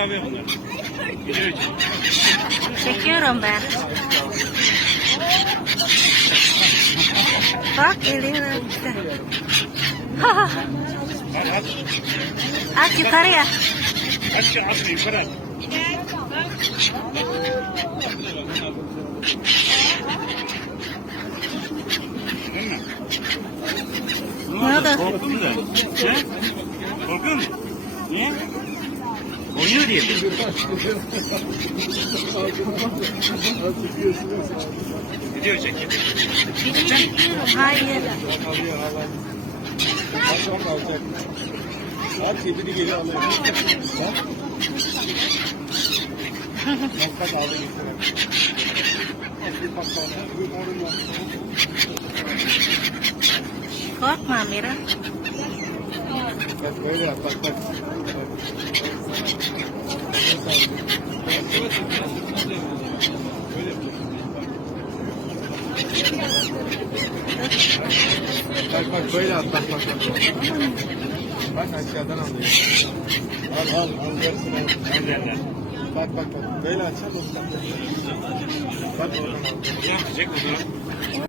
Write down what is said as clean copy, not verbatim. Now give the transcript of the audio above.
abi bunlar. Video için. Çekiyorum ben. Bak geliyor işte. Aç yukarıya. Aç yukarı at. Ne oldu? Korktun mu da? He? Korkuyor musun? Niye? Oynuyor diye. Video çekiyor. Video çekiyorum. Hayır. Abi kedini geri alayım. Nasıl aldı getirelim. Korkma Amira. Bak böyle yap bak. Bak böyle at bak. Bak aşağıdan alıyor. Al versene. Bak böyle açalım. Bak oradan al. Ne yapacak o zaman?